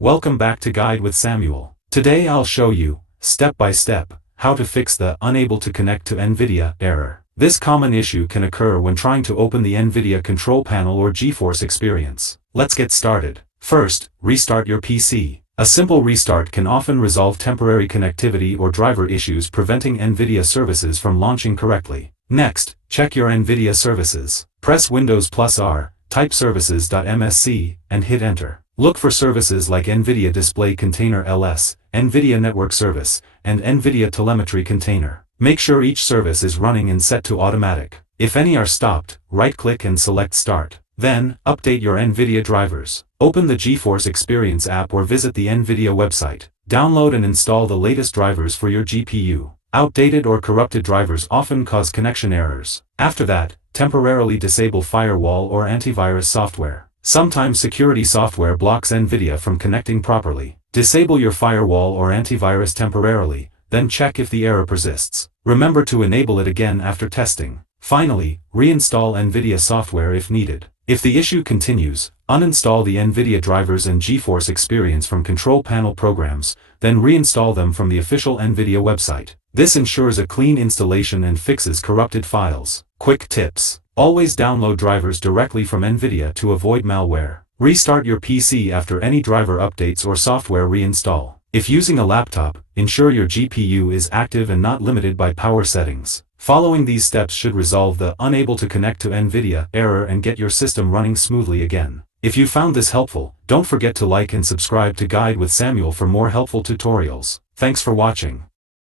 Welcome back to Guide with Samuel. Today I'll show you, step by step, how to fix the unable to connect to Nvidia error. This common issue can occur when trying to open the Nvidia control panel or GeForce Experience. Let's get started. First, restart your PC. A simple restart can often resolve temporary connectivity or driver issues preventing Nvidia services from launching correctly. Next, check your Nvidia services. Press Windows +R, type services.msc, and hit enter. Look for services like Nvidia Display Container LS, Nvidia Network Service, and Nvidia Telemetry Container. Make sure each service is running and set to automatic. If any are stopped, right-click and select Start. Then, update your Nvidia drivers. Open the GeForce Experience app or visit the Nvidia website. Download and install the latest drivers for your GPU. Outdated or corrupted drivers often cause connection errors. After that, temporarily disable firewall or antivirus software. Sometimes security software blocks Nvidia from connecting properly. Disable your firewall or antivirus temporarily, then check if the error persists. Remember to enable it again after testing. Finally, reinstall Nvidia software if needed. If the issue continues, uninstall the Nvidia drivers and GeForce Experience from control panel programs, then reinstall them from the official Nvidia website. This ensures a clean installation and fixes corrupted files. Quick tips. Always download drivers directly from Nvidia to avoid malware. Restart your PC after any driver updates or software reinstall. If using a laptop, ensure your GPU is active and not limited by power settings. Following these steps should resolve the unable to connect to Nvidia error and get your system running smoothly again. If you found this helpful, don't forget to like and subscribe to Guide with Samuel for more helpful tutorials. Thanks for watching.